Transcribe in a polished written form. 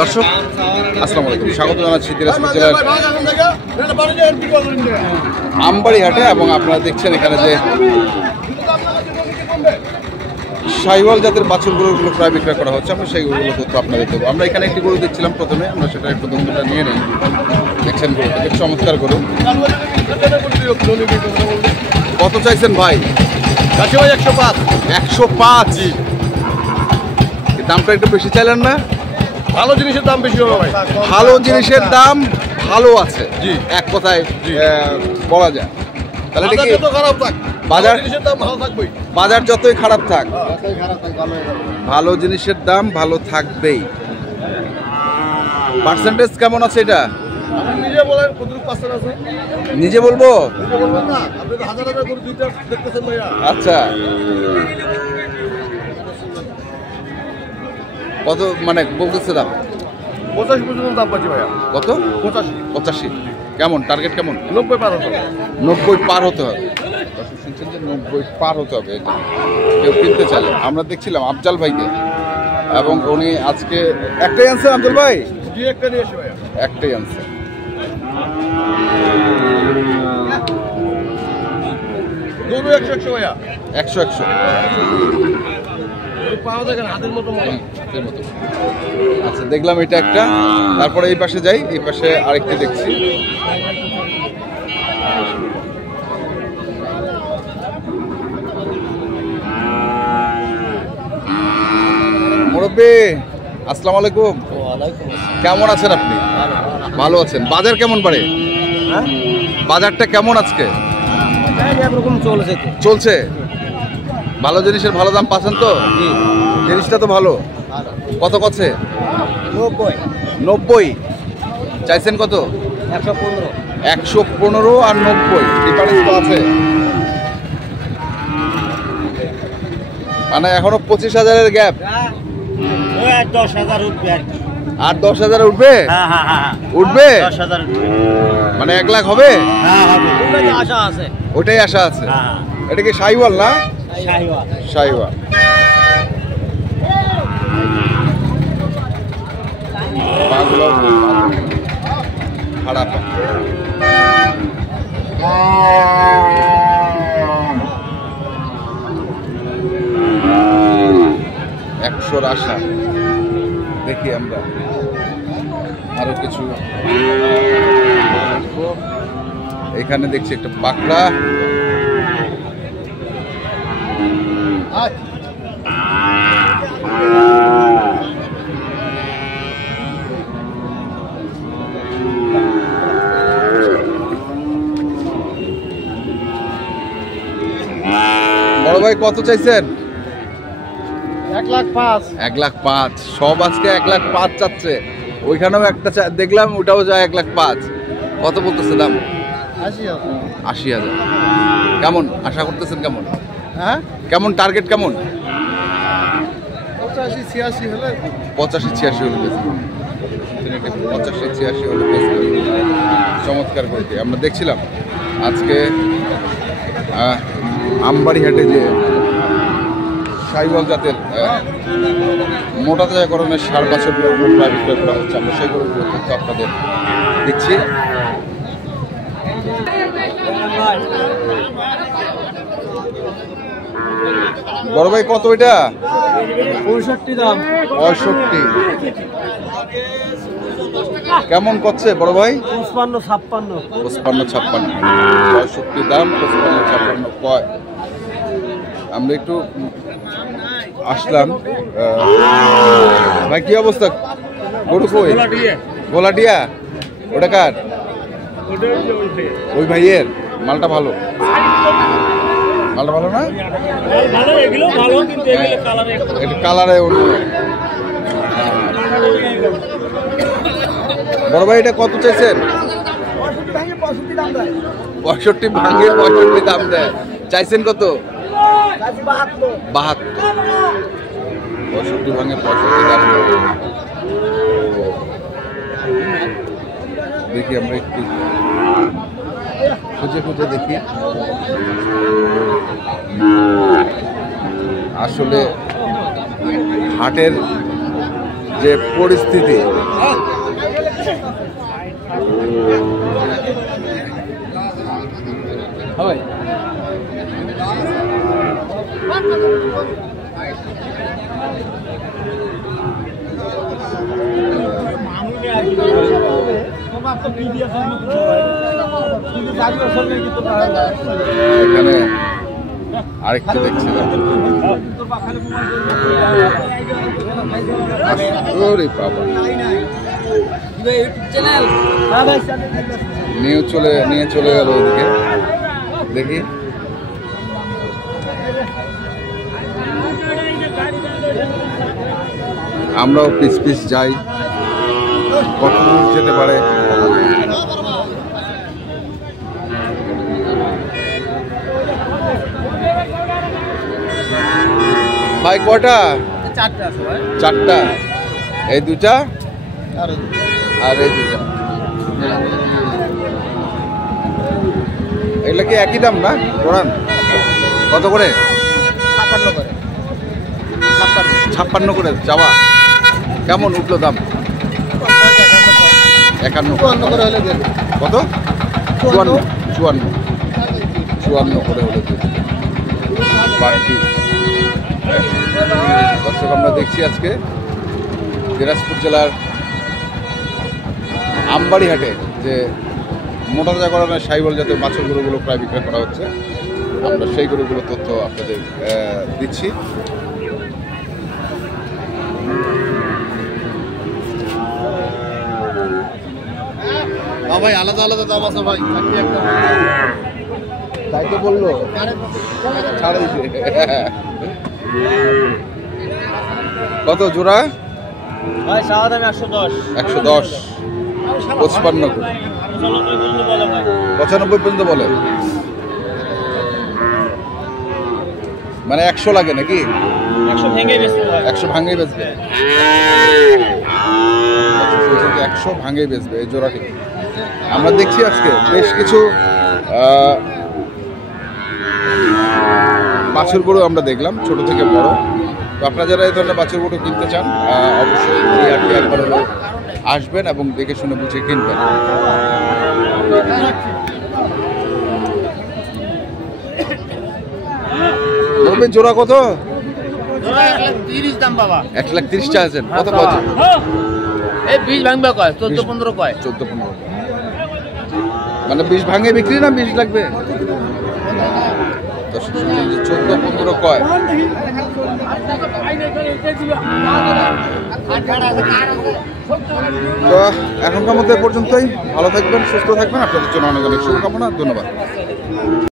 দর্শক আসসালামু আলাইকুম, স্বাগত জানাচ্ছি দিনাজপুর জেলার আমবাড়ি হাটে। এবং আপনারা দেখছেন এখানে যে শাহিওয়াল জাতের বাছুরগুলোগুলো প্রায় বিক্রয় করা হচ্ছে। আমরা সেইগুলো তথ্য আপনাদের দেবো। আমরা এখানে একটি গরু দেখছিলাম প্রথমে, আমরা সেটা একটু তথ্যটা নিয়ে নিই। দেখছেন গরুটা বেশ চমৎকার গরু। কত চাইছেন ভাই? 105। 105। দামটা একটু বেশি চাইলেন না? ভালো জিনিসের দাম বেশি হবে ভাই। ভালো জিনিসের দাম ভালো আছে, জি, এক কথায় বলা যায়। তাহলে এটা কি খারাপ থাক, বাজার জিনিসের দাম ভালো থাকবেই। বাজার যতই খারাপ থাক, ভালো জিনিসের দাম ভালো থাকবেই। পার্সেন্টেজ কেমন আছে এটা? নিজে বলেন কতটুকু পার্সেন্ট আছে? নিজে বলবো? নিজে বলবেন না, আপনি তো হাজার হাজার করে দুইটা দেখতেছেন ভাইয়া। আচ্ছা, কত মানে বলতেছে দাম? 85 পর্যন্ত দাম পাচ্ছি ভাইয়া। কত? 85। কেমন টার্গেট কেমন? 90 পার হতো। 90 পার হতে হবে। শুনছেন যে 90 পার হতে হবে, এটা কেউ কিনতে চাইলে। আমরা দেখছিলাম আফজাল ভাইকে, এবং উনি আজকে একটাই আনছেন। আফজাল ভাই জি, একটা নিয়ে এসে ভাইয়া, একটাই আনছে। গরু 100 ভাইয়া, 100 পাওয়া দেখেন হাতের মতো মনে। হাতের মতো। আচ্ছা, দেখলাম এটা একটা। তারপরে এই পাশে যাই, এই পাশে আরেকটা দেখছি। মুরব্বি আসসালামু আলাইকুম। কেমন আছেন আপনি? ভালো আছেন। বাজার কেমন পারে? বাজারটা কেমন আজকে? চলছে। ভালো জিনিসের ভালো দাম পাচ্ছেন তো? জিনিসটা তো ভালো। কত কছে? 90। চাইছেন কত? 115 আর 90 ডিফারেন্স তো আছে। মানে এখনো 25,000-এর গ্যাপ। 10,000 উঠবে আর কি। আর 10,000 উঠবে? উঠবে মানে 1 লাখ হবে? আশা আছে। ওটাই আশা আছে। এটা কি শাহিওয়াল না? শাহিওয়াল। খারাপ। 100-র আশা। দেখি আমরা আরো কিছু। এখানে দেখছি একটা পাকড়া। বড় ভাই কত চাইছেন? 1,05,000। 1,05,000। সব আজকে 1,05,000 চাচ্ছে। ওইখানেও একটা দেখলাম, ওটাও যায় 1,05,000। কত বলতেছে দাম? 80,000। কেমন আশা করতেছেন? কেমন কেমন টার্গেট কেমন? 85-86 হলে। 85-86 হলে বেশি। 85-86 হলে বেশি। চমৎকার করে আমরা দেখছিলাম আজকে আমবাড়ি হাটে যে শাহিওয়াল জাতের মোটা তাজাকরণের সার বাছুরগুলো প্রায় বিক্রয় করা হচ্ছে। আমরা সেইগুলোর তথ্য আপনাদের দিচ্ছি। বড় ভাই কত এটা? 65 দাম। 65। কেমন করছে বড় ভাই? 55-56। 55-56। 65 দাম, 55-56 কয়। আমরা একটু আসলাম। ভাই কি অবস্থা? গরু কই? গোলাটিয়া। ওটা কার? ওই ভাইয়ের। মালটা ভালো। মালটা ভালো না? এটা কালারে অন্য। বড় ভাই এটা কত চাইছেন? 65 ভাঙে 65 দাম দেয়। চাইছেন কত? 72। 65 ভাঙে 65 দাম দেয়। দেখি আমরা একটু খুঁজে খুঁজে দেখি। আসলে হাটের যে পরিস্থিতি, এখানে আরেকটু দেখছিলাম। ওরে বাবা, নিয়ে চলে গেল ওদিকে। দেখি আমরাও পিস পিস যাই, কত দূর যেতে পারে। ভাই কটা? চারটা। এই দুটা আর এই দুটা। এগুলো কি একই দাম না? কোরআন কত করে? 56 করে চাওয়া। কেমন উঠলো দাম? 51 করে হলে কত? 54 করে হলে বাড়তি। দর্শক, আমরা দেখছি আজকে দিনাজপুর জেলার আমবাড়ি হাটে যে মোটা তাজা করানোর সাইবল জাতের বাছুর গরুগুলো প্রায় বিক্রয় করা হচ্ছে। আমরা সেই গরুগুলোর তথ্য আপনাদের দিচ্ছি। ভাই আলাদা আলাদা দাম আছে ভাই। তাই তো বললো, ছাড়ে দিছে। কত জোড়া? ভাই সাদা দাম 110। 110, 55 করে, 95 পর্যন্ত বলে। মানে 100 লাগে নাকি? 100 ভেঙে বেচতে হয়। 100 ভাঙেই বেচবে। 100 ভাঙেই বেচবে এই জোড়াটি। আমরা দেখছি আজকে বেশ কিছু বাছুর গরু আমরা দেখলাম, ছোট থেকে বড়। তো আপনারা যারা এই ধরনের বাছুর গরু কিনতে চান, অবশ্যই এই হাটে একবার হলেও আসবেন এবং দেখে শুনে বুঝে কিনবেন। জোড়া কত? 1,30 দাম বাবা। 1,30,000 চাইছেন? কত পাচ্ছেন? এই 20 ভাঙবে কয়, 14-15 কয়। 14-15 মানে 20 ভাঙে বিক্রি না 20 লাগবে? 14-15 কয়। তো এখনকার মধ্যে পর্যন্তই। ভালো থাকবেন, সুস্থ থাকবেন। আপনাদের জন্য অনেক অনেক শুভকামনা। ধন্যবাদ।